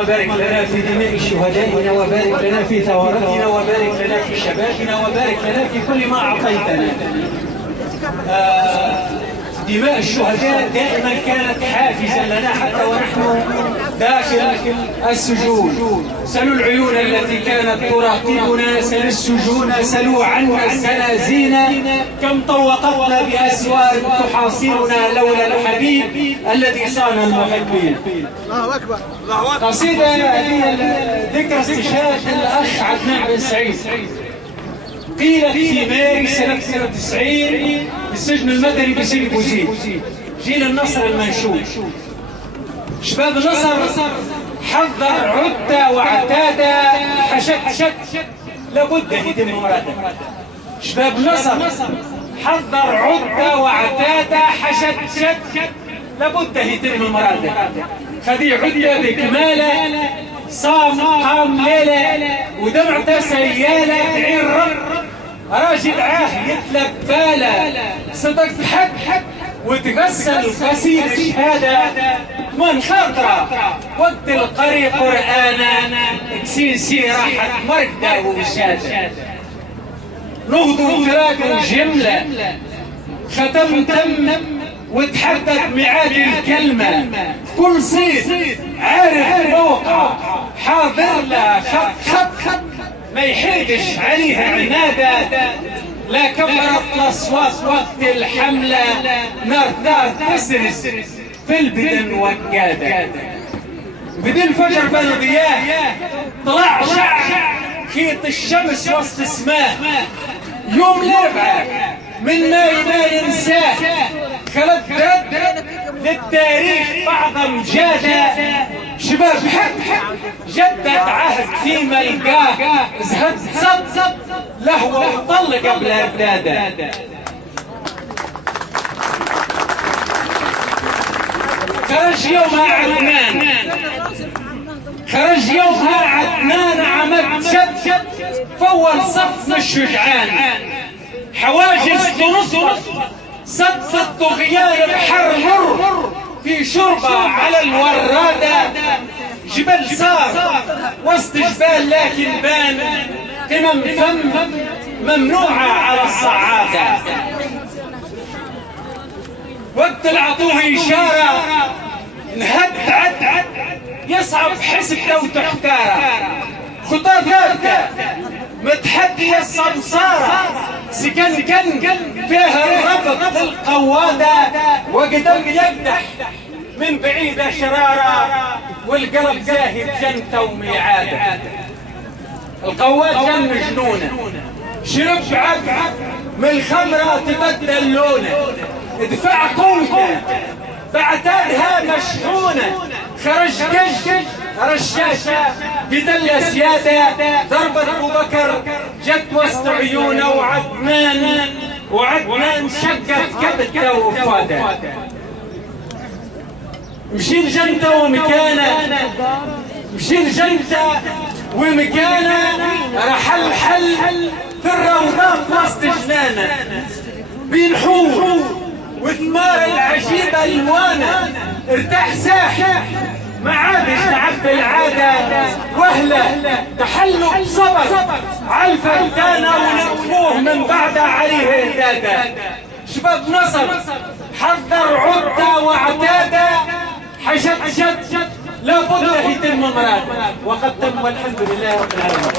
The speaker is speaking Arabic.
وبارك لنا في دماء شهدائنا، وبارك لنا في ثورتنا، وبارك لنا في شبابنا، وبارك لنا في كل ما أعطيتنا. دماء الشهداء دائما كانت حافزا لنا حتى ونحن داخل السجون. سلوا العيون التي كانت تراقبنا، سلوا السجون، سلوا عنا الزنازين، كم طوقتنا بأسوار تحاصرنا لولا الحبيب الذي صان المحبين. الله أكبر. قصيدة هي ذكرى استشهاد الأخ عدنان بن سعيد، قيلت في مارس سنة 92 في السجن المدني بسجن بوزيد، جيل النصر المنشود. شباب النصر حضر عدة وعتادة حشد لابد يتم مراده. شباب النصر حضر عدة وعتادة حشد لابد يتم مراده. خذي عدة بكمالة، صام قام ليلة ودمعته سيالة، دعي الرب راجل عاه يتلب باله، صدق حق وتغسل غسيل الشهادة من خاطره، وقت القري قرآنا كسيسي راحت مرقدة وشادة. نهضوا فراق جملة ختم تم وتحدد ميعاد الكلمة، كل صيت عارف موقعه حاضر له خط ما يحيدش عليها عنادة. لا كبرت الأصوات وقت الحملة، نار تسرس في البدن وقادة. بدين فجر بن ضياه طلع شع خيط الشمس وسط سماه، يوم الأربعاء من ما ننساه، خلت رد للتاريخ بعض مجادة. شباب حق جدد عهد في ملقاه، زهد صد لهوة وطل قبل ارتادة. خرج يومها عدنان عمد شد فول صف من الشجعان، حواجز تنصرف صد الطغيان بحر مر في شربة على الورادة. جبل صار وسط جبال لكن بان قمم فم ممنوعة على الصعادة. وقت العطوه إشارة نهد عد يصعب حسبته وتحتاره، خطابته متحدية السمسارة، سكن فيها الربط القوادة، وقدم يقدح من بعيد شرارة، والقلب زاهد جنته وميعاده. القواد كان مجنونة، شرب عب من الخمرة تبدل لونه، دفع قوته بعتادها مشحونة، خرج كش رشاشة بدل سيادة، ضربة أبو بكر جت وسط عيونه، وعدنان شقت كبته وفاده. مشي الجنته ومكانه، رحل في الروضات وسط جنانه، بين حور وثمار العجيبة الوانه، ارتاح ساحي ما عادش تعب العادة، وهله تحلق صبر على الفردانة، ونقفوه من بعد عليه هدادة. شباب نصر حضر عدة وعتادة حشد لابد يتم مراده، وقد تم والحمد لله رب العالمين.